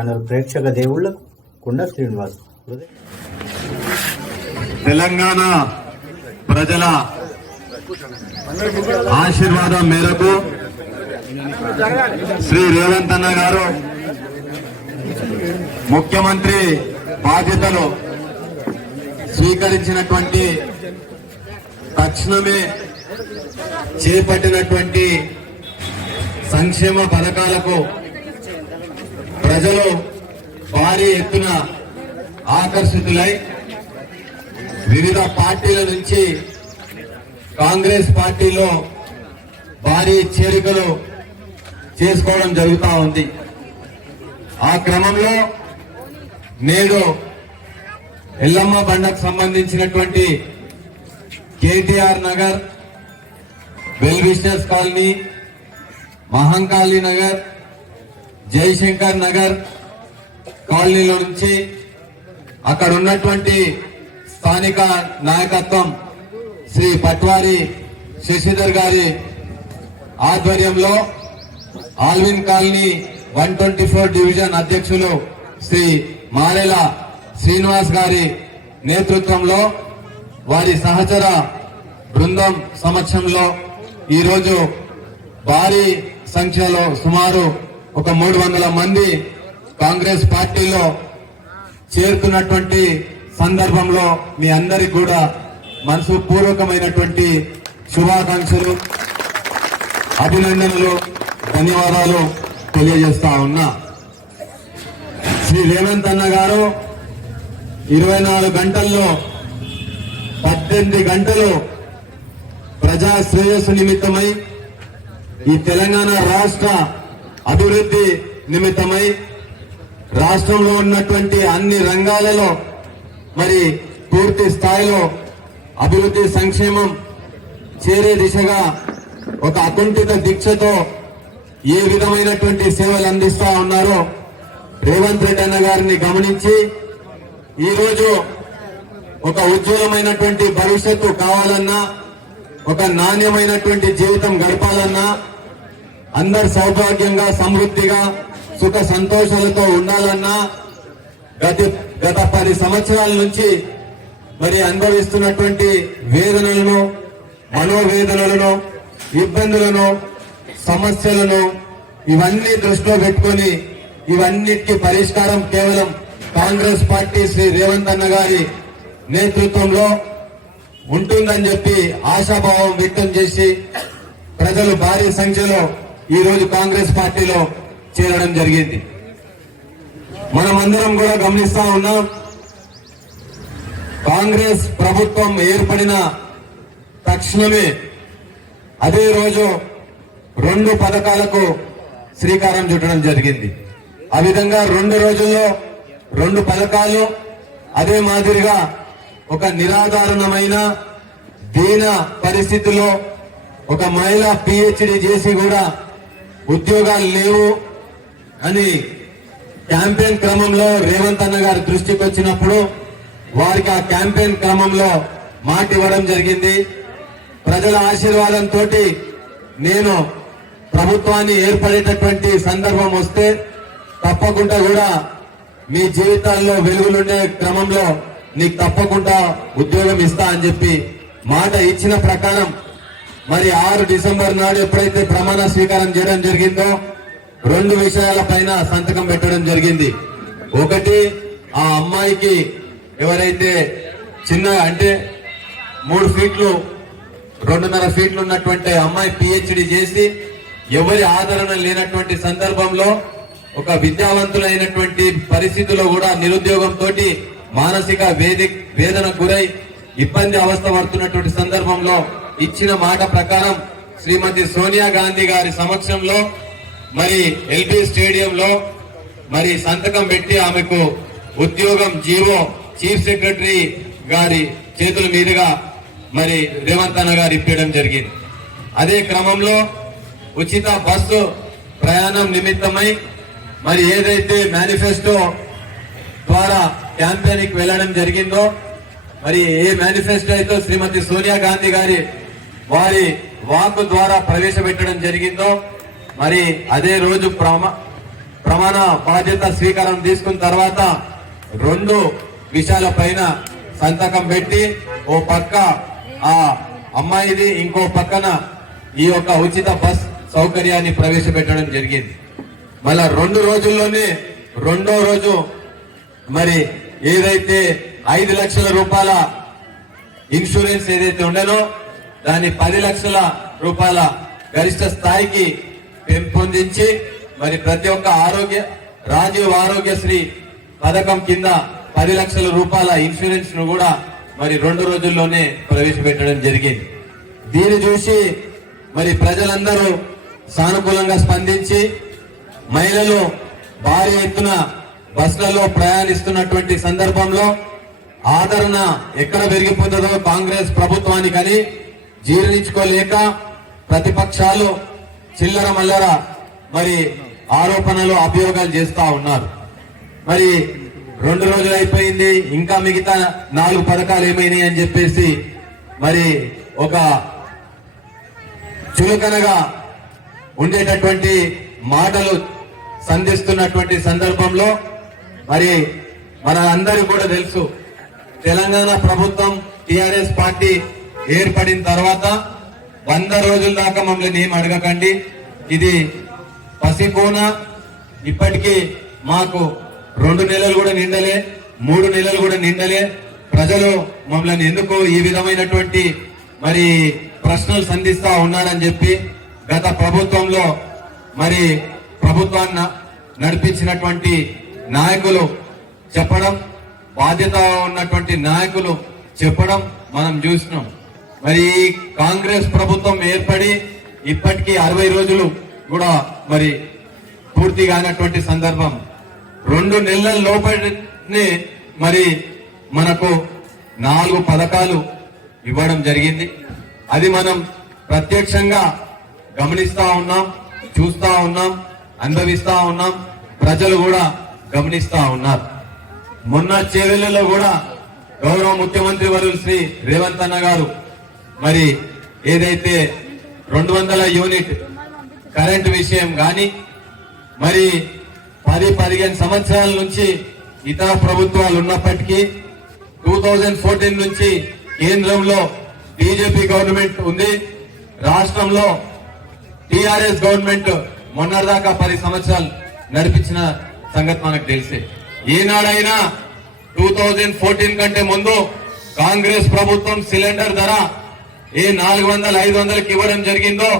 Channel ప్రేక్షక దేవుళ్ళకు కుండ శ్రీనివాస్. తెలంగాణ ప్రజల ఆశీర్వాదం మేరకు శ్రీ రేవంత్ అన్న గారు ముఖ్యమంత్రి బాధ్యతలు స్వీకరించినటువంటి తక్షణమే చేపట్టినటువంటి సంక్షేమ పథకాలకు ప్రజలు భారీ ఎత్తున ఆకర్షితులై వివిధ పార్టీల నుంచి కాంగ్రెస్ పార్టీలో భారీ చేరికలు చేసుకోవడం జరుగుతూ ఉంది. ఆ క్రమంలో నేడు ఎల్లమ్మ బండకు సంబంధించినటువంటి KTR Nagar well wishers colony Mahankali Nagar Jayashankar Nagar కాలనీలో నుంచి అక్కడ ఉన్నటువంటి స్థానిక నాయకత్వం శ్రీ పట్వారి శశిధర్ గారి ఆధ్వర్యంలో Alwin colony one twenty four division అధ్యక్షులు శ్రీ మారెల శ్రీనివాస్ గారి నేతృత్వంలో వారి సహచర బృందం సమక్షంలో ఈరోజు భారీ సంఖ్యలో సుమారు ఒక మూడు వందల మంది కాంగ్రెస్ పార్టీలో చేరుతున్నటువంటి సందర్భంలో మీ అందరికి కూడా మనసు పూర్వకమైనటువంటి శుభాకాంక్షలు అభినందనలు ధన్యవాదాలు తెలియజేస్తా ఉన్నా. శ్రీ రేవంత్ అన్న గారు ఇరవై నాలుగు గంటల్లో పద్దెనిమిది గంటలు ప్రజా శ్రేయస్సు నిమిత్తమై ఈ తెలంగాణ రాష్ట్ర అభివృద్ధి నిమిత్తమై రాష్ట్రంలో ఉన్నటువంటి అన్ని రంగాలలో మరి పూర్తి స్థాయిలో అభివృద్ధి సంక్షేమం చేరే దిశగా ఒక అకుంఠిత దీక్షతో ఏ విధమైనటువంటి సేవలు అందిస్తా ఉన్నారో రేవంత్ రెడ్డి అన్న గారిని గమనించి ఈరోజు ఒక ఉజ్వలమైనటువంటి భవిష్యత్తు కావాలన్నా ఒక నాణ్యమైనటువంటి జీవితం గడపాలన్నా అందరు సౌభాగ్యంగా సమృద్ధిగా సుఖ సంతోషాలతో ఉండాలన్నా గత గత పది సంవత్సరాల నుంచి మరి అనుభవిస్తున్నటువంటి వేదనలను మనోవేదనలను ఇబ్బందులను సమస్యలను ఇవన్నీ దృష్టిలో పెట్టుకొని ఇవన్నిటికీ పరిష్కారం కేవలం కాంగ్రెస్ పార్టీ శ్రీ రేవంత్ అన్న గారి నేతృత్వంలో ఉంటుందని చెప్పి ఆశాభావం వ్యక్తం చేసి ప్రజలు భారీ సంఖ్యలో ఈ రోజు కాంగ్రెస్ పార్టీలో చేరడం జరిగింది. మనమందరం కూడా గమనిస్తా ఉన్నాం. కాంగ్రెస్ ప్రభుత్వం ఏర్పడిన తక్షణమే అదే రోజు రెండు పథకాలకు శ్రీకారం చుట్టడం జరిగింది. ఆ విధంగా రెండు రోజుల్లో రెండు పథకాలు అదే మాదిరిగా ఒక నిరాధారణమైన దీన పరిస్థితిలో ఒక మహిళ పిహెచ్డి చేసి కూడా ఉద్యోగాలు లేవు అని క్యాంపెయిన్ క్రమంలో రేవంత్ అన్న గారి దృష్టికి వచ్చినప్పుడు వారికి ఆ క్యాంపెయిన్ క్రమంలో మాట ఇవ్వడం జరిగింది. ప్రజల ఆశీర్వాదంతో నేను ప్రభుత్వాన్ని ఏర్పడేటటువంటి సందర్భం వస్తే తప్పకుండా కూడా మీ జీవితాల్లో వెలుగులుండే క్రమంలో నీకు తప్పకుండా ఉద్యోగం ఇస్తా అని చెప్పి మాట ఇచ్చిన ప్రకారం మరి ఆరు డిసెంబర్ నాడు ఎప్పుడైతే ప్రమాణ స్వీకారం చేయడం జరిగిందో రెండు విషయాల పైన సంతకం పెట్టడం జరిగింది. ఒకటి ఆ అమ్మాయికి ఎవరైతే చిన్న అంటే మూడు ఫీట్లు రెండున్నర ఫీట్లు ఉన్నటువంటి అమ్మాయి పిహెచ్డి చేసి ఎవరి ఆదరణ లేనటువంటి సందర్భంలో ఒక విద్యావంతులైనటువంటి పరిస్థితిలో కూడా నిరుద్యోగంతో మానసిక వేది వేదన గురై ఇబ్బంది అవస్థ పడుతున్నటువంటి సందర్భంలో ఇచ్చిన మాట ప్రకారం శ్రీమతి సోనియా గాంధీ గారి సమక్షంలో మరి ఎల్బీ స్టేడియంలో మరి సంతకం పెట్టి ఆమెకు ఉద్యోగం జీవో చీఫ్ సెక్రటరీ గారి చేతుల మీదుగా మరి రేవంత్ అన్న గారు ఇప్పించడం జరిగింది. అదే క్రమంలో ఉచిత బస్సు ప్రయాణం నిమిత్తమై మరి ఏదైతే మేనిఫెస్టో ద్వారా క్యాంపెయిన్కి వెళ్ళడం జరిగిందో మరి ఏ మేనిఫెస్టో అయితే శ్రీమతి సోనియా గాంధీ గారి వారి వాక్ ద్వారా ప్రవేశపెట్టడం జరిగిందో మరి అదే రోజు ప్రమాణ బాధ్యత స్వీకారం తీసుకున్న తర్వాత రెండు విషయాల పైన సంతకం పెట్టి ఓ పక్క ఆ అమ్మాయిది ఇంకో పక్కన ఈ యొక్క ఉచిత బస్ సౌకర్యాన్ని ప్రవేశపెట్టడం జరిగింది. మళ్ళా రెండు రోజుల్లోనే రెండో రోజు మరి ఏదైతే ఐదు లక్షల రూపాయల ఇన్సూరెన్స్ ఏదైతే ఉండేనో దాన్ని పది లక్షల రూపాయల గరిష్ట స్థాయికి పెంపొందించి మరి ప్రతి ఒక్క ఆరోగ్య రాజీవ్ ఆరోగ్యశ్రీ పథకం కింద పది లక్షల రూపాయల ఇన్సూరెన్స్ను కూడా మరి రెండు రోజుల్లోనే ప్రవేశపెట్టడం జరిగింది. దీన్ని చూసి మరి ప్రజలందరూ సానుకూలంగా స్పందించి మహిళలు భారీ ఎత్తున బస్సులలో ప్రయాణిస్తున్నటువంటి సందర్భంలో ఆదరణ ఎక్కడ పెరిగిపోతుందో కాంగ్రెస్ ప్రభుత్వానికని జీర్ణించుకోలేక ప్రతిపక్షాలు చిల్లర మల్లర మరి ఆరోపణలు అభియోగాలు చేస్తా ఉన్నారు. మరి రెండు రోజులు అయిపోయింది ఇంకా మిగతా నాలుగు పథకాలు ఏమైనాయి అని చెప్పేసి మరి ఒక చులకనగా ఉండేటటువంటి మాటలు సంధిస్తున్నటువంటి సందర్భంలో మరి మన అందరికీ కూడా తెలుసు. తెలంగాణ ప్రభుత్వం టిఆర్ఎస్ పార్టీ ఏర్పడిన తర్వాత వంద రోజుల దాకా మమ్మల్ని ఏం అడగకండి. ఇది పసికోన. ఇప్పటికీ మాకు రెండు నెలలు కూడా నిండలే మూడు నెలలు కూడా నిండలే. ప్రజలు మమ్మల్ని ఎందుకు ఈ విధమైనటువంటి మరి ప్రశ్నలు సంధిస్తా ఉన్నారని చెప్పి గత ప్రభుత్వంలో మరి ప్రభుత్వాన్ని నడిపించినటువంటి నాయకులు చెప్పడం బాధ్యత ఉన్నటువంటి నాయకులు చెప్పడం మనం చూసినాం. మరి కాంగ్రెస్ ప్రభుత్వం ఏర్పడి ఇప్పటికీ అరవై రోజులు కూడా మరి పూర్తి కానటువంటి సందర్భం. రెండు నెలల లోపలనే మరి మనకు నాలుగు పథకాలు ఇవ్వడం జరిగింది. అది మనం ప్రత్యక్షంగా గమనిస్తా ఉన్నాం చూస్తా ఉన్నాం అనుభవిస్తా ఉన్నాం ప్రజలు కూడా గమనిస్తా ఉన్నారు. మొన్న చేవెళ్ళలో కూడా గౌరవ ముఖ్యమంత్రి వర్యులు శ్రీ రేవంత్ అన్న గారు మరి ఏదైతే రెండు వందల యూనిట్ కరెంట్ విషయం కానీ మరి పది పదిహేను సంవత్సరాల నుంచి ఇతర ప్రభుత్వాలు ఉన్నప్పటికీ టూ థౌజండ్ ఫోర్టీన్ నుంచి కేంద్రంలో బీజేపీ గవర్నమెంట్ ఉంది. రాష్ట్రంలో టిఆర్ఎస్ గవర్నమెంట్ మొన్నటిదాకా పది సంవత్సరాలు నడిపించిన సంగతి మనకు తెలిసే. ఏనాడైనా టూ థౌజండ్ ఫోర్టీన్ కంటే ముందు కాంగ్రెస్ ప్రభుత్వం సిలిండర్ ధర ఏ నాలుగు వందల ఐదు వందలకు ఇవ్వడం జరిగిందో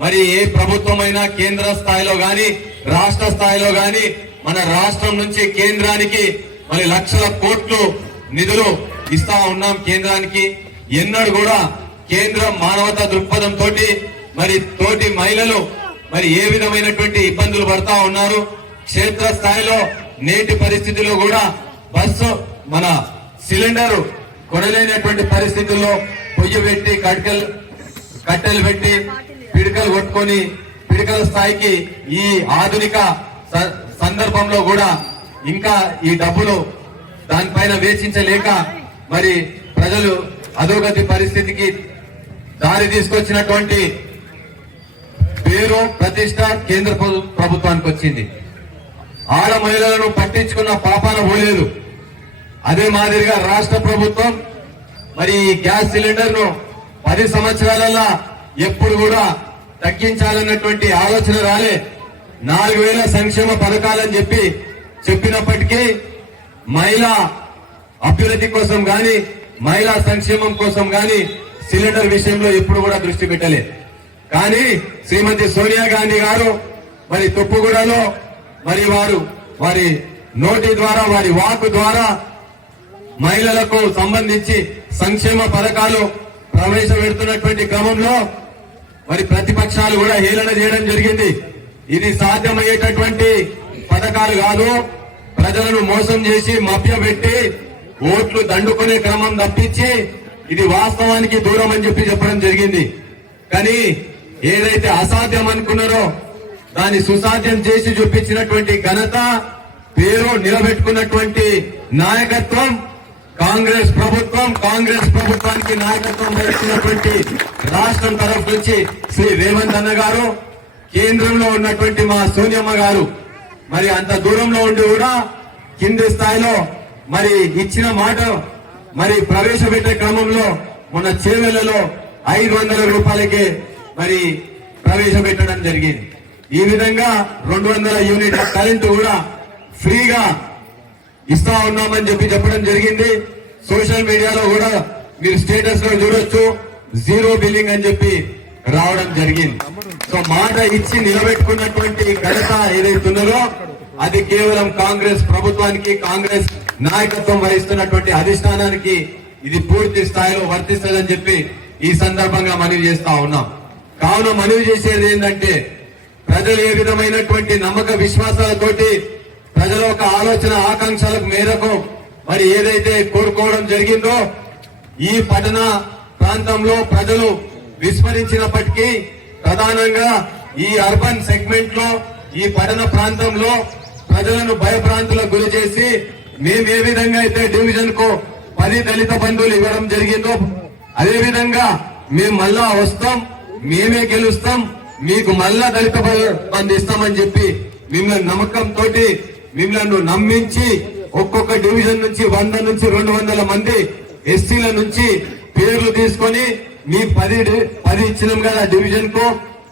మరి ఏ ప్రభుత్వమైనా కేంద్ర స్థాయిలో గాని రాష్ట్ర స్థాయిలో గాని మన రాష్ట్రం నుంచి కేంద్రానికి మరి లక్షల కోట్లు నిధులు ఇస్తా ఉన్నాం కేంద్రానికి. ఎన్నడూ కూడా కేంద్రం మానవతా దృక్పథం తోటి మరి తోటి మహిళలు మరి ఏ విధమైనటువంటి ఇబ్బందులు పడతా ఉన్నారు? క్షేత్ర స్థాయిలో నేటి పరిస్థితిలో కూడా బస్సు మన సిలిండర్ కొనలేనటువంటి పరిస్థితుల్లో పొయ్యి పెట్టి కట్టెలు కట్టెలు పెట్టి పిడికలు కొట్టుకొని పిడికల స్థాయికి ఈ ఆధునిక స- సందర్భంలో కూడా ఇంకా ఈ డబ్బులు దానిపైన వేచించలేక మరి ప్రజలు అధోగతి పరిస్థితికి దారి తీసుకొచ్చినటువంటి పేరు ప్రతిష్ట కేంద్ర ప్రభుత్వానికి వచ్చింది. ఆడ మహిళలను పట్టించుకున్న పాపాన పోలేదు. అదే మాదిరిగా రాష్ట్ర ప్రభుత్వం మరి ఈ గ్యాస్ సిలిండర్ను పది సంవత్సరాలలో ఎప్పుడు కూడా తగ్గించాలన్నటువంటి ఆలోచన రాలే. నాలుగు వేల సంక్షేమ పథకాలని చెప్పి చెప్పినప్పటికీ మహిళా అభ్యున్నతి కోసం గాని మహిళా సంక్షేమం కోసం గాని సిలిండర్ విషయంలో ఎప్పుడు కూడా దృష్టి పెట్టలే. కానీ శ్రీమతి సోనియా గాంధీ గారు మరి తొప్పుగూడలో మరి వారు వారి నోటి ద్వారా వారి వాక్ ద్వారా మహిళలకు సంబంధించి సంక్షేమ పథకాలు ప్రవేశపెడుతున్నటువంటి క్రమంలో మరి ప్రతిపక్షాలు కూడా హేళన చేయడం జరిగింది. ఇది సాధ్యమయ్యేటటువంటి పథకాలు కాదు. ప్రజలను మోసం చేసి మభ్యపెట్టి ఓట్లు దండుకునే క్రమం తప్పించి ఇది వాస్తవానికి దూరం అని చెప్పి చెప్పడం జరిగింది. కానీ ఏదైతే అసాధ్యం అనుకున్నారో దాన్ని సుసాధ్యం చేసి చూపించినటువంటి ఘనత పేరు నిలబెట్టుకున్నటువంటి నాయకత్వం కాంగ్రెస్ ప్రభుత్వం కాంగ్రెస్ ప్రభుత్వానికి నాయకత్వం వహిస్తున్నటువంటి రాష్ట్రం తరఫు నుంచి శ్రీ రేవంత్ అన్న గారు కేంద్రంలో ఉన్నటువంటి మా సోనియమ్మ గారు. మరి అంత దూరంలో ఉండి కూడా కింది స్థాయిలో మరి ఇచ్చిన మాట మరి ప్రవేశపెట్టే క్రమంలో మొన్న చేవెళ్ళలో ఐదు వందల రూపాయలకే మరి ప్రవేశపెట్టడం జరిగింది. ఈ విధంగా రెండు వందల యూనిట్ కరెంటు కూడా ఫ్రీగా ఇస్తా ఉన్నామని చెప్పి చెప్పడం జరిగింది. సోషల్ మీడియాలో కూడా మీరు స్టేటస్లో చూడొచ్చు. జీరో బిల్లింగ్ అని చెప్పి రావడం జరిగింది. సో మాట ఇచ్చి నిలబెట్టుకున్నటువంటి ఘనత ఏదైతే ఉన్నదో అది కేవలం కాంగ్రెస్ ప్రభుత్వానికి కాంగ్రెస్ నాయకత్వం వహిస్తున్నటువంటి అధిష్టానానికి ఇది పూర్తి స్థాయిలో వర్తిస్తుందని చెప్పి ఈ సందర్భంగా మనవి చేస్తా ఉన్నాం. కావున మనవి చేసేది ఏంటంటే ప్రజలు ఏ విధమైనటువంటి నమ్మక విశ్వాసాలతోటి ప్రజల యొక్క ఆలోచన ఆకాంక్షలకు మేరకు మరి ఏదైతే కోరుకోవడం జరిగిందో ఈ పట్టణ ప్రాంతంలో ప్రజలు విస్మరించినప్పటికీ ప్రధానంగా ఈ అర్బన్ సెగ్మెంట్లో ఈ పట్టణ ప్రాంతంలో ప్రజలను భయభ్రాంతులకు గురి చేసి మేము ఏ విధంగా అయితే డివిజన్కు పది దళిత బంధువులు ఇవ్వడం జరిగిందో అదే విధంగా మేము మళ్ళా వస్తాం మేమే గెలుస్తాం మీకు మళ్ళా దళిత బ- బంధు ఇస్తామని చెప్పి మిమ్మల్ని నమ్మకంతో మిమ్మల్ని నమ్మించి ఒక్కొక్క డివిజన్ నుంచి వంద నుంచి రెండు వందల మంది ఎస్సీల నుంచి పేర్లు తీసుకొని మీ పది పది ఇచ్చినాం కదా డివిజన్కు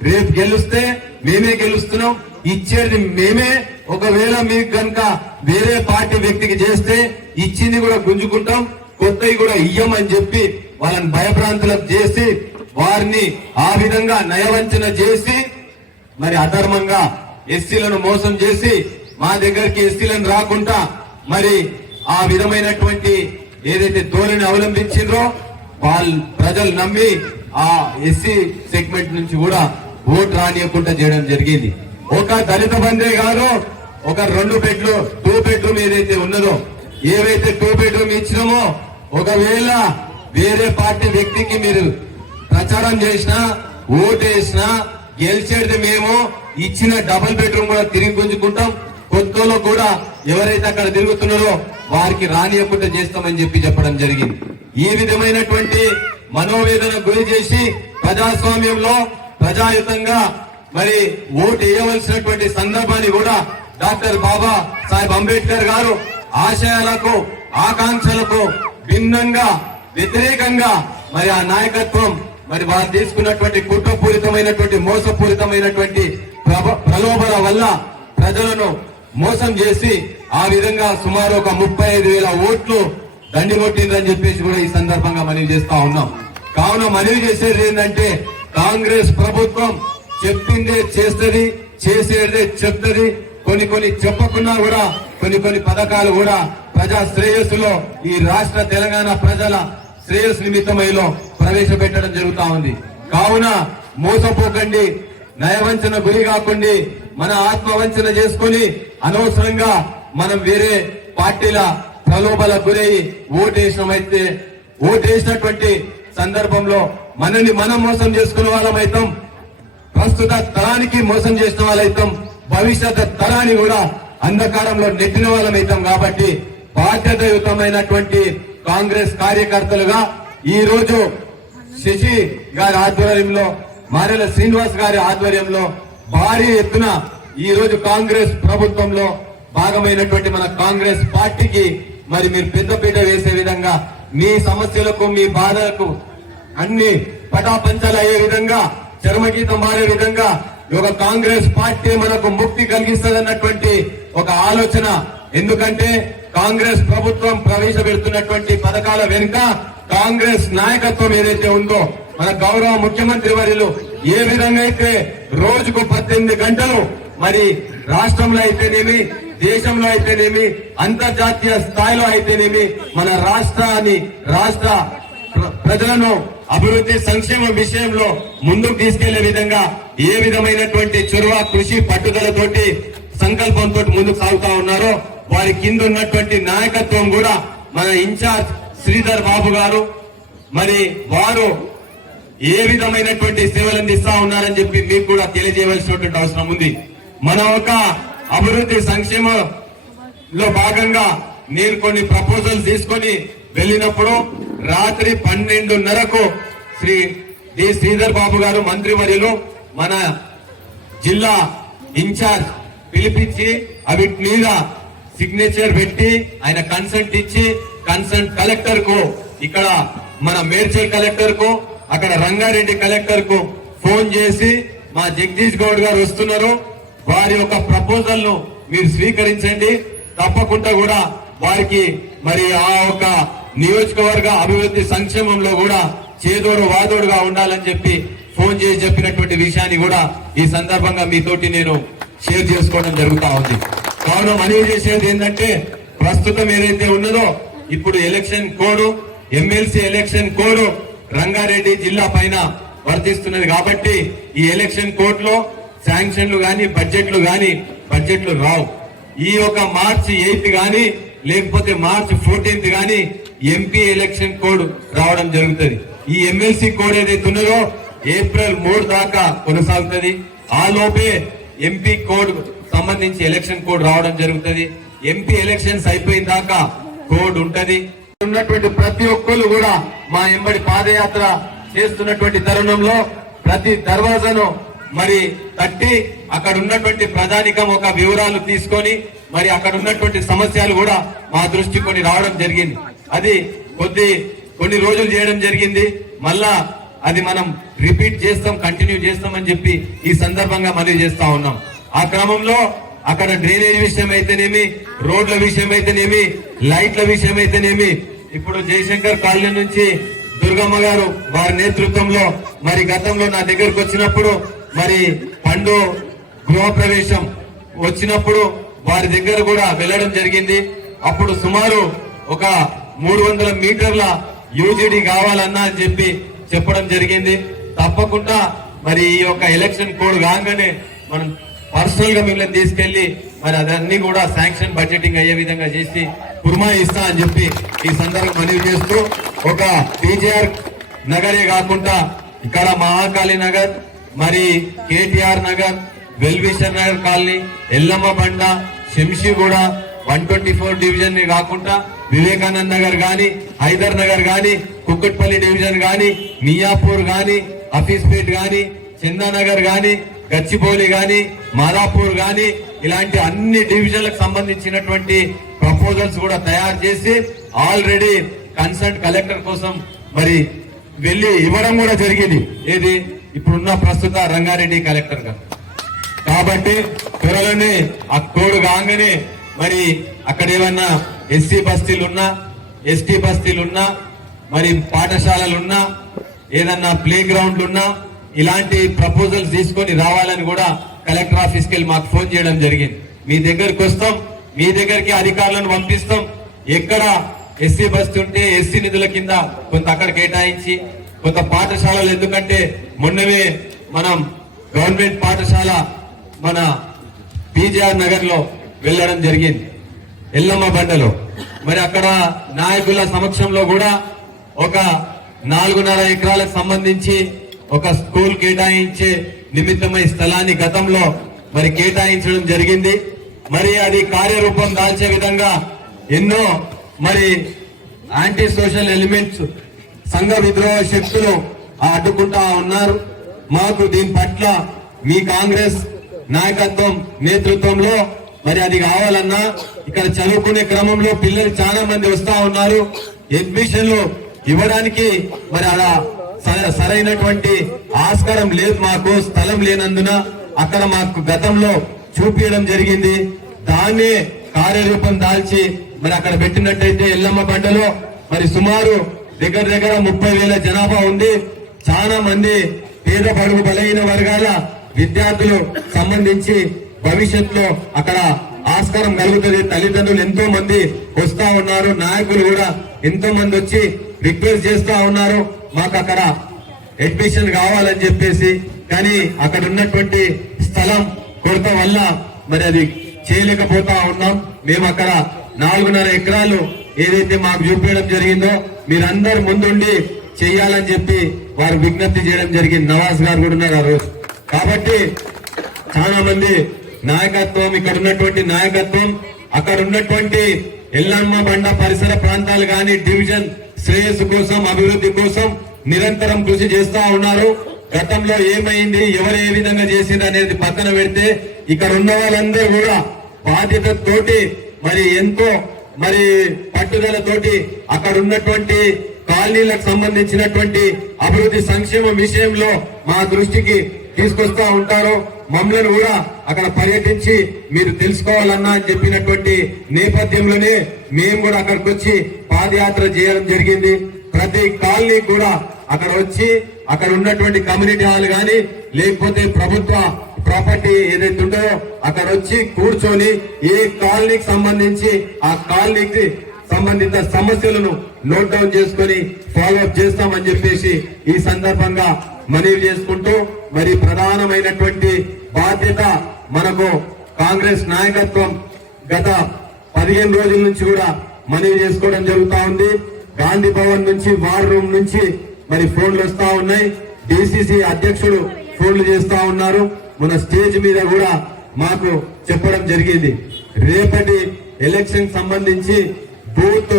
రేపు గెలుస్తే మేమే గెలుస్తున్నాం. ఇచ్చేది మేమే. ఒకవేళ మీకు కనుక వేరే పార్టీ వ్యక్తికి చేస్తే ఇచ్చింది కూడా గుంజుకుంటాం. కొత్తవి కూడా ఇయ్యమని చెప్పి వాళ్ళని భయభ్రాంతులకు చేసి వారిని ఆ విధంగా నయవంచన చేసి మరి అధర్మంగా ఎస్సీలను మోసం చేసి మా దగ్గరికి ఎస్సీలను రాకుండా మరి ఆ విధమైనటువంటి ఏదైతే ధోరణి అవలంబించిండ్రో వాళ్ళు ప్రజలు నమ్మి ఆ ఎస్సీ సెగ్మెంట్ నుంచి కూడా ఓటు రానియకుండా చేయడం జరిగింది. ఒక దళిత బందే కాదు ఒక రెండు బెడ్లు టూ బెడ్రూమ్ ఏదైతే ఉన్నదో ఏవైతే టూ బెడ్రూమ్ ఇచ్చినామో ఒకవేళ వేరే పార్టీ వ్యక్తికి మీరు ప్రచారం చేసినా వేసినా గెలిచేది మేము ఇచ్చిన డబుల్ బెడ్రూమ్ కూడా తిరిగి గుంజుకుంటాం. కొత్తలో కూడా ఎవరైతే అక్కడ తిరుగుతున్నారో వారికి రానియకుండా చేస్తామని చెప్పి చెప్పడం జరిగింది. ఈ విధమైనటువంటి మనోవేదన గురి చేసి ప్రజాస్వామ్యంలో ప్రజాయుతంగా మరి ఓటు వేయవలసినటువంటి సందర్భాన్ని కూడా డాక్టర్ బాబా సాహెబ్ అంబేద్కర్ గారు ఆశయాలకు ఆకాంక్షలకు భిన్నంగా వ్యతిరేకంగా మరి ఆ నాయకత్వం మరి వారు తీసుకున్నటువంటి కుట్రపూరితమైనటువంటి మోసపూరితమైనటువంటి ప్రభ- వల్ల ప్రజలను మోసం చేసి ఆ విధంగా సుమారు ఒక ముప్పై ఐదు వేల ఓట్లు దండి కొట్టిందని చెప్పేసి కూడా ఈ సందర్భంగా మనవి చేస్తా ఉన్నాం. కావున మనవి చేసేది ఏంటంటే కాంగ్రెస్ ప్రభుత్వం చెప్పిందే చేస్తుంది చేసేదే చెప్తుంది. కొన్ని కొన్ని చెప్పకున్నా కూడా కొన్ని కొన్ని పథకాలు కూడా ప్రజా శ్రేయస్సులో ఈ రాష్ట్ర తెలంగాణ ప్రజల శ్రేయస్సు నిమిత్తమైలో ప్రవేశపెట్టడం జరుగుతా ఉంది. కావున మోసపోకండి నయవంచన గురి కాకండి మన ఆత్మవంచన చేసుకొని అనవసరంగా మనం వేరే పార్టీల ప్రలోభాల గురై ఓటేసినమైతే ఓటేసినటువంటి సందర్భంలో మనల్ని మనం మోసం చేసుకునే వాళ్ళమైతాం. ప్రస్తుత తరానికి మోసం చేసిన వాళ్ళైతాం. భవిష్యత్ తరాన్ని కూడా అంధకారంలో నెట్టిన వాళ్ళమైతాం కాబట్టి బాధ్యతయుతమైనటువంటి కాంగ్రెస్ కార్యకర్తలుగా ఈ రోజు శశి గారి ఆధ్వర్యంలో మారెల శ్రీనివాస్ గారి ఆధ్వర్యంలో భారీ ఎత్తున ఈ రోజు కాంగ్రెస్ ప్రభుత్వంలో భాగమైనటువంటి మన కాంగ్రెస్ పార్టీకి మరి మీరు పెద్దపీట వేసే విధంగా మీ సమస్యలకు మీ బాధలకు అన్ని పటాపంచాలు అయ్యే విధంగా చర్మగీతం మారే విధంగా ఒక కాంగ్రెస్ పార్టీ మనకు ముక్తి కలిగిస్తుందన్నటువంటి ఒక ఆలోచన. ఎందుకంటే కాంగ్రెస్ ప్రభుత్వం ప్రవేశపెడుతున్నటువంటి పథకాల వెనుక కాంగ్రెస్ నాయకత్వం ఏదైతే ఉందో మన గౌరవ ముఖ్యమంత్రి వర్యులు ఏ విధంగా అయితే రోజుకు పద్దెనిమిది గంటలు మరి రాష్ట్రంలో అయితేనేమి దేశంలో అయితేనేమి అంతర్జాతీయ స్థాయిలో అయితేనేమి మన రాష్ట్రాన్ని రాష్ట్ర ప్ర- ప్రజలను అభివృద్ధి సంక్షేమ విషయంలో ముందుకు తీసుకెళ్ళే విధంగా ఏ విధమైనటువంటి చొరవ కృషి పట్టుదలతోటి సంకల్పంతో ముందుకు సాగుతా ఉన్నారో వారి కింద ఉన్నటువంటి నాయకత్వం కూడా మన ఇన్ఛార్జ్ శ్రీధర్ బాబు గారు మరి వారు ఏ విధమైనటువంటి సేవలు అందిస్తా ఉన్నారని చెప్పి మీకు కూడా తెలియజేయవలసినటువంటి అవసరం ఉంది. మన ఒక అభివృద్ధి సంక్షేమ లో భాగంగా నేను కొన్ని ప్రపోజల్స్ తీసుకొని వెళ్ళినప్పుడు రాత్రి పన్నెండున్నరకు శ్రీ డి శ్రీధర్ బాబు గారు మంత్రివర్యులు మన జిల్లా ఇన్ఛార్జ్ పిలిపించి అవిటి మీద సిగ్నేచర్ పెట్టి ఆయన కన్సెంట్ ఇచ్చి కన్సెంట్ కలెక్టర్కు ఇక్కడ మన మేడ్చల్ కలెక్టర్కు అక్కడ రంగారెడ్డి కలెక్టర్కు ఫోన్ చేసి మా జగదీష్ గౌడ్ గారు వస్తున్నారు. వారి యొక్క ప్రపోజల్ను మీరు స్వీకరించండి. తప్పకుండా కూడా వారికి మరి ఆ యొక్క నియోజకవర్గ అభివృద్ధి సంక్షేమంలో కూడా చేదోడు వాదోడుగా ఉండాలని చెప్పి ఫోన్ చేసి చెప్పినటువంటి విషయాన్ని కూడా ఈ సందర్భంగా మీతోటి నేను షేర్ చేసుకోవడం జరుగుతా ఉంది. కావున మనవి చేసేది ఏంటంటే ప్రస్తుతం ఏదైతే ఉన్నదో ఇప్పుడు election code MLC election code Rangareddy జిల్లా పైన వర్తిస్తున్నది కాబట్టి ఈ ఎలక్షన్ కోర్టులో శాంక్షన్లు కానీ బడ్జెట్లు కానీ బడ్జెట్లు రావు. ఈ యొక్క మార్చి ఎయిత్ కానీ లేకపోతే మార్చి ఫోర్టీన్త్ కానీ ఎంపీ ఎలక్షన్ కోడ్ రావడం జరుగుతుంది. ఈ ఎమ్మెల్సీ కోడ్ ఏదైతే ఉన్నదో ఏప్రిల్ మూడు దాకా కొనసాగుతుంది. ఆ లోపే ఎంపీ కోడ్ సంబంధించి ఎలక్షన్ కోడ్ రావడం జరుగుతుంది. ఎంపీ ఎలక్షన్స్ అయిపోయిన దాకా కోడ్ ఉంటది. ఉన్నటువంటి ప్రతి ఒక్కరు కూడా మా ఎంబడి పాదయాత్ర చేస్తున్నటువంటి తరుణంలో ప్రతి దర్వాజను మరి తట్టి అక్కడ ఉన్నటువంటి ప్రధానికం ఒక వివరాలు తీసుకొని మరి అక్కడ ఉన్నటువంటి సమస్యలు కూడా మా దృష్టి కొన్ని రావడం జరిగింది. అది కొద్ది కొన్ని రోజులు చేయడం జరిగింది. మళ్ళా అది మనం రిపీట్ చేస్తాం కంటిన్యూ చేస్తామని చెప్పి ఈ సందర్భంగా మళ్ళీ చేస్తా ఉన్నాం. ఆ క్రమంలో అక్కడ డ్రైనేజ్ విషయం అయితేనేమి రోడ్ల విషయం అయితేనేమి లైట్ల విషయం అయితేనేమి ఇప్పుడు జయశంకర్ కాలనీ నుంచి దుర్గమ్మ గారు వారి నేతృత్వంలో మరి గతంలో నా దగ్గరకు వచ్చినప్పుడు మరి పండు గృహప్రవేశం వచ్చినప్పుడు వారి దగ్గర కూడా వెళ్ళడం జరిగింది. అప్పుడు సుమారు ఒక మూడు వందల మీటర్ల యూజీడీ కావాలన్నా అని చెప్పి చెప్పడం జరిగింది. తప్పకుండా మరి ఈ యొక్క ఎలక్షన్ కోడ్ కాగానే మనం పర్సనల్గా మిమ్మల్ని తీసుకెళ్ళి మరి అదన్నీ కూడా శాంక్షన్ బడ్జెటింగ్ అయ్యే విధంగా చేసి కుర్మా ఇస్తా అని చెప్పి ఈ సందర్భం మనవి చేస్తూ ఒక టీజీఆర్ నగరే కాకుండా ఇక్కడ మహాకాళి నగర్ మరి KTR Nagar wellwisher Nagar colony Yellamma Banda Shamshiguda one twenty four డివిజన్ని కాకుండా వివేకానంద్ నగర్ గాని హైదర్ నగర్ గాని కుక్కట్పల్లి డివిజన్ గాని మియాపూర్ గాని అఫీస్పేట్ గాని చందానగర్ గాని గచ్చిబౌలి గాని మాదాపూర్ గాని ఇలాంటి అన్ని డివిజన్లకు సంబంధించినటువంటి ప్రపోజల్స్ కూడా తయారు చేసి ఆల్రెడీ కన్సర్న్ కలెక్టర్ కోసం మరి వెళ్ళి ఇవ్వడం కూడా జరిగింది. ఏది? ఇప్పుడున్న ప్రస్తుత రంగారెడ్డి కలెక్టర్ గారు. కాబట్టి త్వరలోనే ఆ తోడు కాగానే మరి అక్కడ ఏమన్నా ఎస్సీ బస్తీలు ఉన్నా ఎస్టీ బస్తీలు ఉన్నా మరి పాఠశాలలున్నా ఏదన్నా ప్లే గ్రౌండ్లు ఉన్నా ఇలాంటి ప్రపోజల్స్ తీసుకొని రావాలని కూడా కలెక్టర్ ఆఫీస్కి వెళ్ళి మాకు ఫోన్ చేయడం జరిగింది. మీ దగ్గరికి వస్తాం మీ దగ్గరికి అధికారులను పంపిస్తాం. ఎక్కడ ఎస్సీ బస్ ఉంటే ఎస్సీ నిధుల కింద కొంత అక్కడ కేటాయించి కొంత పాఠశాలలు ఎందుకంటే మొన్నవే మనం గవర్నమెంట్ పాఠశాల మన పీజీఆర్ నగర్లో వెళ్ళడం జరిగింది. ఎల్లమ్మ బండలో. మరి అక్కడ నాయకుల సమక్షంలో కూడా ఒక నాలుగున్నర ఎకరాలకు సంబంధించి ఒక స్కూల్ కేటాయించే నిమిత్తమై స్థలాన్ని గతంలో మరి కేటాయించడం జరిగింది. మరి అది కార్యరూపం దాల్చే విధంగా ఎన్నో మరి యాంటీ సోషల్ ఎలిమెంట్స్ సంఘ విద్రోహ శక్తులు అడ్డుకుంటా ఉన్నారు. మాకు దీని పట్ల మీ కాంగ్రెస్ నాయకత్వం నేతృత్వంలో మరి అది కావాలన్నా ఇక్కడ చదువుకునే క్రమంలో పిల్లలు చాలా మంది వస్తా ఉన్నారు. అడ్మిషన్లు ఇవ్వడానికి మరి అలా సరైనటువంటి ఆస్కారం లేదు మాకు స్థలం లేనందున అక్కడ మాకు గతంలో చూపించడం జరిగింది. దాన్నే కార్యరూపం దాల్చి మరి అక్కడ పెట్టినట్టయితే ఎల్లమ్మ బండలో మరి సుమారు దగ్గర దగ్గర ముప్పై వేల జనాభా ఉంది. చాలా మంది పేద పడుగు బలహీన వర్గాల విద్యార్థులు సంబంధించి భవిష్యత్తులో అక్కడ ఆస్కారం కలుగుతుంది. తల్లిదండ్రులు ఎంతో మంది వస్తా ఉన్నారు. నాయకులు కూడా ఎంతో మంది వచ్చి రిక్వెస్ట్ చేస్తా ఉన్నారు. మాకు అక్కడ అడ్మిషన్ కావాలని చెప్పేసి కానీ అక్కడ ఉన్నటువంటి స్థలం కొరత వల్ల మరి అది చేయలేకపోతా ఉన్నాం. మేము అక్కడ నాలుగున్నర ఎకరాలు ఏదైతే మాకు చూపించడం జరిగిందో మీరందరు ముందుండి చెయ్యాలని చెప్పి వారు విజ్ఞప్తి చేయడం జరిగింది. నవాజ్ గారు కూడా ఉన్నారు కాబట్టి చాలా మంది నాయకత్వం ఇక్కడ ఉన్నటువంటి నాయకత్వం అక్కడ ఉన్నటువంటి ఎల్లమ్మ బండ పరిసర ప్రాంతాలు కానీ డివిజన్ శ్రేయస్సు కోసం అభివృద్ధి కోసం నిరంతరం కృషి చేస్తా ఉన్నారు. గతంలో ఏమైంది ఎవరు ఏ విధంగా చేసింది అనేది పక్కన పెడితే ఇక్కడ ఉన్న వాళ్ళందరూ కూడా బాధ్యతతోటి మరి ఎంతో మరి పట్టుదలతోటి అక్కడ ఉన్నటువంటి కాలనీలకు సంబంధించినటువంటి అభివృద్ధి సంక్షేమం విషయంలో మా దృష్టికి తీసుకొస్తా ఉంటారు మమ్మల్ని కూడా అక్కడ పర్యటించి మీరు తెలుసుకోవాలన్నా అని చెప్పినటువంటి నేపథ్యంలోనే మేము కూడా అక్కడికి వచ్చి పాదయాత్ర చేయడం జరిగింది. ప్రతి కాలనీ కూడా అక్కడ వచ్చి అక్కడ ఉన్నటువంటి కమ్యూనిటీ హాల్ గాని లేకపోతే ప్రభుత్వ ప్రాపర్టీ ఏదైతే ఉందో అక్కడ వచ్చి కూర్చొని ఏ కాలనీకి సంబంధించి ఆ కాలనీకి సంబంధిత సమస్యలను నోట్ డౌన్ చేసుకొని ఫాలో అప్ చేస్తామని చెప్పేసి ఈ సందర్భంగా మనవి చేసుకుంటూ మరి ప్రధానమైనటువంటి బాధ్యత మనకు కాంగ్రెస్ నాయకత్వం గత పదిహేను రోజుల నుంచి కూడా మనవి చేసుకోవడం జరుగుతా ఉంది. గాంధీ భవన్ నుంచి వార్ రూమ్ నుంచి మరి ఫోన్లు వస్తా ఉన్నాయి. డిసిసి అధ్యక్షుడు ఫోన్లు చేస్తా ఉన్నారు. మన స్టేజ్ మీద కూడా మాకు చెప్పడం జరిగింది. రేపటి ఎలక్షన్ సంబంధించి బూత్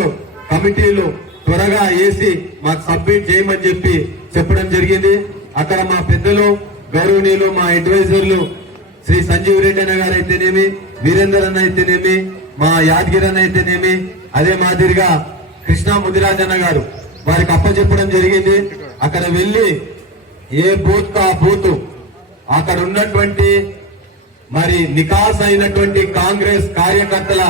కమిటీలు త్వరగా వేసి మాకు సబ్మిట్ చేయమని చెప్పి చెప్పడం జరిగింది. అక్కడ మా పెద్దలు గౌరవనీయులు మా అడ్వైజర్లు శ్రీ సంజీవ్ రెడ్డి అన్న గారు అయితేనేమి వీరేందర్ అన్న అయితేనేమి మా యాదగిరి అన్న అయితేనేమి అదే మాదిరిగా కృష్ణా ముదిరాజ్ అన్న గారు వారికి అప్పచెప్పడం జరిగింది. అక్కడ వెళ్ళి ఏ బూత్ ఆ బూత్ అక్కడ ఉన్నటువంటి మరి నికాస్ అయినటువంటి కాంగ్రెస్ కార్యకర్తల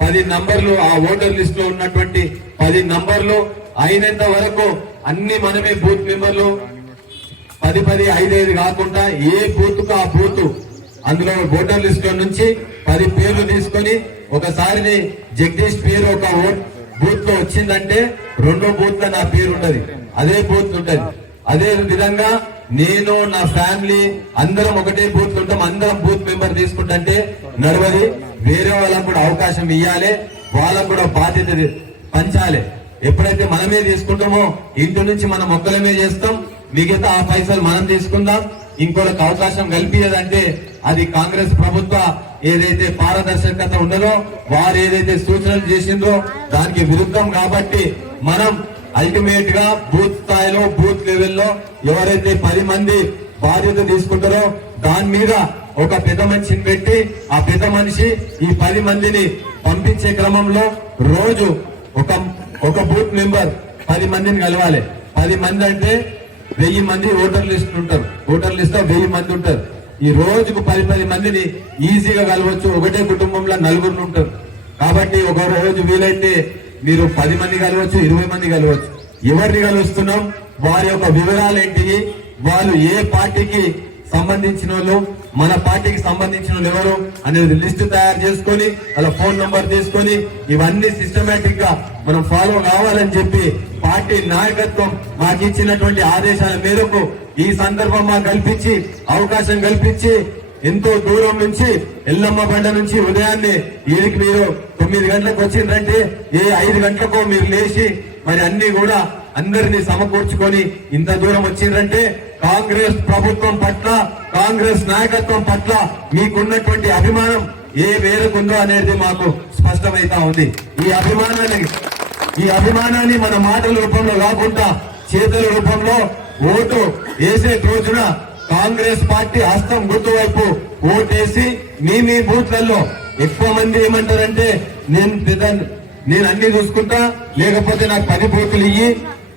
పది నంబర్లు ఆ ఓటర్ లిస్ట్లో ఉన్నటువంటి పది నంబర్లు అయినంత వరకు అన్ని మనమే బూత్ మెంబర్లు పది పది ఐదైదు కాకుండా ఏ బూత్కు ఆ బూత్. అందులో ఓటర్ లిస్ట్ నుంచి పది పేర్లు తీసుకొని ఒకసారి జగదీష్ పేరు ఒక బూత్లో వచ్చిందంటే రెండో బూత్లో నా పేరు ఉంటది అదే బూత్ ఉంటది. అదే విధంగా నేను నా ఫ్యామిలీ అందరం ఒకటే బూత్ ఉంటాం. అందరం బూత్ మెంబర్ తీసుకుంటే నడవది. వేరే వాళ్ళకు కూడా అవకాశం ఇవ్వాలి వాళ్ళకు కూడా బాధ్యత పంచాలి. ఎప్పుడైతే మనమే తీసుకుంటామో ఇంటి నుంచి మనం ఒక్కలమే చేస్తాం. మిగతా ఆ పైసలు మనం తీసుకుందాం? ఇంకొక అవకాశం కల్పించదంటే అది కాంగ్రెస్ ప్రభుత్వ ఏదైతే పారదర్శకత ఉండదో వారు ఏదైతే సూచనలు చేసిందో దానికి విరుద్ధం కాబట్టి మనం అల్టిమేట్గా బూత్ స్థాయిలో బూత్ లెవెల్లో ఎవరైతే పది మంది బాధ్యత తీసుకుంటారో దాని మీద ఒక పెద్ద మనిషిని పెట్టి ఆ పెద్ద మనిషి ఈ పది మందిని పంపించే క్రమంలో రోజు ఒక ఒక బూత్ మెంబర్ పది మందిని కలవాలి. పది మంది అంటే వెయ్యి మంది ఓటర్ లిస్ట్ ఉంటారు. ఓటర్ లిస్ట్లో వెయ్యి మంది ఉంటారు. ఈ రోజుకు పది పది మందిని ఈజీగా కలవచ్చు. ఒకటే కుటుంబంలో నలుగురు ఉంటారు. కాబట్టి ఒక రోజు వీలైతే మీరు పది మంది కలవచ్చు ఇరవై మంది కలవచ్చు. ఎవరిని కలుస్తున్నాం? వారి యొక్క వివరాలు ఏంటివి? వాళ్ళు ఏ పార్టీకి సంబంధించిన వాళ్ళు మన పార్టీకి సంబంధించిన వాళ్ళు ఎవరు అనేది లిస్ట్ తయారు చేసుకొని వాళ్ళ ఫోన్ నంబర్ తీసుకొని ఇవన్నీ సిస్టమేటిక్గా మనం ఫాలో కావాలని చెప్పి పార్టీ నాయకత్వం మాకు ఇచ్చినటువంటి ఆదేశాల మేరకు ఈ సందర్భం మాకు కల్పించి అవకాశం కల్పించి ఎంతో దూరం నుంచి ఎల్లమ్మ బండ నుంచి ఉదయాన్నే వీరికి మీరు తొమ్మిది గంటలకు వచ్చిందంటే ఏ ఐదు గంటలకో మీరు లేచి మరి అన్ని కూడా అందరినీ సమకూర్చుకొని ఇంత దూరం వచ్చిందంటే కాంగ్రెస్ ప్రభుత్వం పట్ల కాంగ్రెస్ నాయకత్వం పట్ల మీకున్నటువంటి అభిమానం ఏ మేరకుందో అనేది మాకు స్పష్టమైతా ఉంది. ఈ అభిమానాన్ని ఈ అభిమానాన్ని మన మాటల రూపంలో కాకుండా చేతుల రూపంలో ఓటు వేసే రోజున కాంగ్రెస్ పార్టీ హస్తం గుర్తు వైపు ఓటేసి మీ మీ బూత్లలో ఎక్కువ మంది ఏమంటారంటే నేను పెద్ద నేను అన్ని చూసుకుంటా లేకపోతే నాకు పది బూతులు ఇయ్యి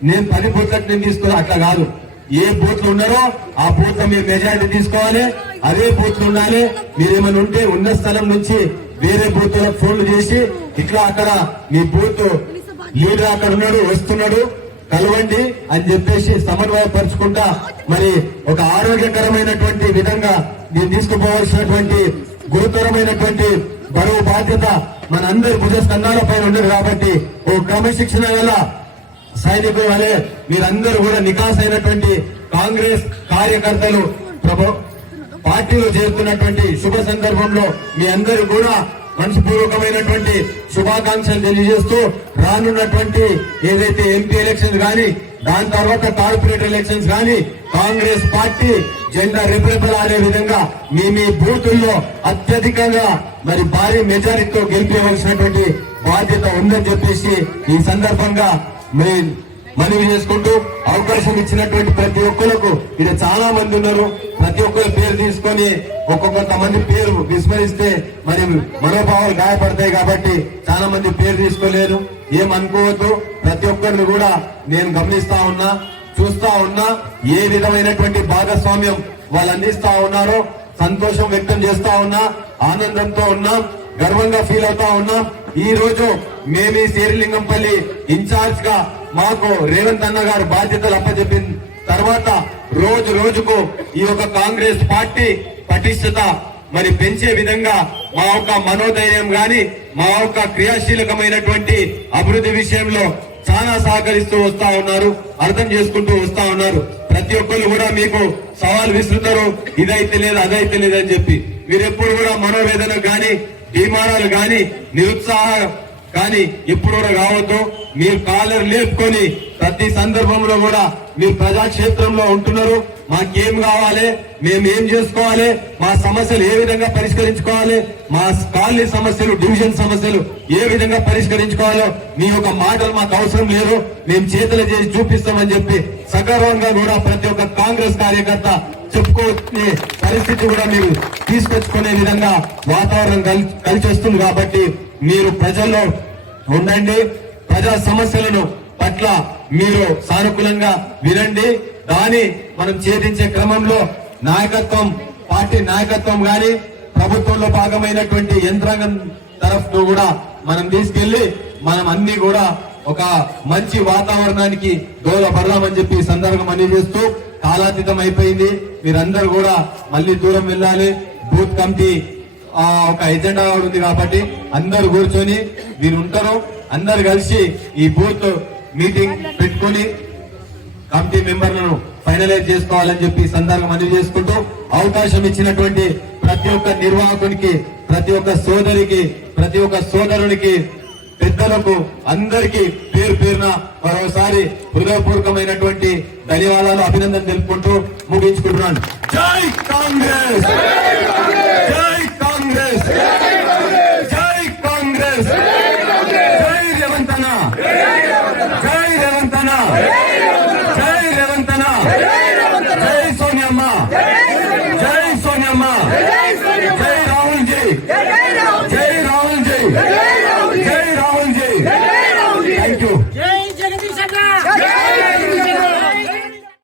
నేను పది బూత్లకు నేను తీసుకున్నా అట్లా కాదు. ఏ బూత్లు ఉన్నారో ఆ బూత్ మీరు మెజారిటీ తీసుకోవాలి అదే బూత్లు ఉండాలి. మీరేమైనా ఉంటే ఉన్న స్థలం నుంచి వేరే బూత్లకు ఫోన్లు చేసి ఇట్లా అక్కడ మీ బూత్ లీడర్ అక్కడ ఉన్నాడు వస్తున్నాడు కలవండి అని చెప్పేసి సమన్వయపరుచుకుంటా మరి ఒక ఆరోగ్యకరమైనటువంటి విధంగా మీరు తీసుకుపోవాల్సినటువంటి గురుతరమైనటువంటి బరువు బాధ్యత మనందరి భుజ స్కంధాల పైన ఉండదు కాబట్టి ఓ క్రమశిక్షణ గల సైనికుల వలె మీరందరూ కూడా నికాస్ అయినటువంటి కాంగ్రెస్ కార్యకర్తలు ప్రభు పార్టీలో చేరుతున్నటువంటి శుభ సందర్భంలో మీ అందరూ కూడా మనస్పూర్వకమైనటువంటి శుభాకాంక్షలు తెలియజేస్తూ రానున్నటువంటి ఏదైతే ఎంపీ ఎలక్షన్స్ కానీ దాని తర్వాత కార్పొరేట్ ఎలక్షన్స్ గాని కాంగ్రెస్ పార్టీ జెండా రెపరెపలు ఆడే విధంగా మీ మీ బూతుల్లో అత్యధికంగా మరి భారీ మెజారిటీతో గెలిపేవలసినటువంటి బాధ్యత ఉందని చెప్పేసి ఈ సందర్భంగా మెయిన్ మనవి చేసుకుంటూ అవకాశం ఇచ్చినటువంటి ప్రతి ఒక్కరికి ఇక్కడ చాలా మంది ఉన్నారు. ప్రతి ఒక్కరి పేరు తీసుకొని ఒక్కొక్క మంది పేరు విస్మరిస్తే మరి మనోభావాలు గాయపడతాయి కాబట్టి చాలా మంది పేరు తీసుకోలేరు ఏమనుకోవద్దు. ప్రతి ఒక్కరిని కూడా నేను గమనిస్తా ఉన్నా చూస్తా ఉన్నా ఏ విధమైనటువంటి భాగస్వామ్యం వాళ్ళు అందిస్తా ఉన్నారో సంతోషం వ్యక్తం చేస్తా ఉన్నా ఆనందంతో ఉన్నా గర్వంగా ఫీల్ అవుతా ఉన్నాం ఈ రోజు మేము ఈ శేరిలింగంపల్లి ఇన్ఛార్జ్గా మాకు రేవంత్ అన్న గారు బాధ్యతలు అప్పచెప్పిన తర్వాత రోజు రోజుకు ఈ యొక్క కాంగ్రెస్ పార్టీ పటిష్టత మరి పెంచే విధంగా మా యొక్క మనోధైర్యం గాని మా యొక్క క్రియాశీలకమైనటువంటి అభివృద్ధి విషయంలో చాలా సహకరిస్తూ వస్తా ఉన్నారు అర్థం చేసుకుంటూ వస్తా ఉన్నారు. ప్రతి ఒక్కరు కూడా మీకు సవాల్ విసురుతారు ఇదైతే లేదు అదైతే లేదు అని చెప్పి. మీరు ఎప్పుడు కూడా మనోవేదన గాని తీర్మానాలు కానీ నిరుత్సాహం కానీ ఇప్పుడు కూడా కావద్దు. మీరు కాలర్ లేపుకొని ప్రతి సందర్భంలో కూడా మీరు ప్రజాక్షేత్రంలో ఉంటున్నారు. మాకేం కావాలి? మేము ఏం చేసుకోవాలి? మా సమస్యలు ఏ విధంగా పరిష్కరించుకోవాలి? మా కాలనీ సమస్యలు డివిజన్ సమస్యలు ఏ విధంగా పరిష్కరించుకోవాలో మీ యొక్క మాటలు మాకు అవసరం లేదు. మేము చేతులు చేసి చూపిస్తామని చెప్పి సగర్వంగా కూడా ప్రతి ఒక్క కాంగ్రెస్ కార్యకర్త చెప్పుకునే పరిస్థితి కూడా మీరు తీసుకొచ్చుకునే విధంగా వాతావరణం కలిసి వస్తుంది కాబట్టి మీరు ప్రజల్లో ఉండండి. ప్రజా సమస్యలను పట్ల మీరు సానుకూలంగా వినండి. దాని మనం ఛేదించే క్రమంలో నాయకత్వం పార్టీ నాయకత్వం గాని ప్రభుత్వంలో భాగమైనటువంటి యంత్రాంగం తరఫు కూడా మనం తీసుకెళ్ళి మనం అన్ని కూడా ఒక మంచి వాతావరణానికి దోహదపడదామని చెప్పి సందర్భం అని కాలాతీతం అయిపోయింది మీరందరూ కూడా మళ్ళీ దూరం వెళ్ళాలి. బూత్ కమిటీ ఒక ఎజెండా ఉంది కాబట్టి అందరు కూర్చొని మీరు ఉంటారు. అందరు కలిసి ఈ బూత్ మీటింగ్ పెట్టుకొని కమిటీ మెంబర్లను ఫైనలైజ్ చేసుకోవాలని చెప్పి సందర్భం మనవి చేసుకుంటూ అవకాశం ఇచ్చినటువంటి ప్రతి ఒక్క నిర్వాహకునికి ప్రతి ఒక్క సోదరికి ప్రతి ఒక్క సోదరునికి పెద్దలకు అందరికీ పేరు పేరున మరోసారి హృదయపూర్వకమైనటువంటి ధన్యవాదాలు అభినందన తెలుపుకుంటూ ముగించుకుంటున్నాను. జై కాంగ్రెస్! జై కాంగ్రెస్!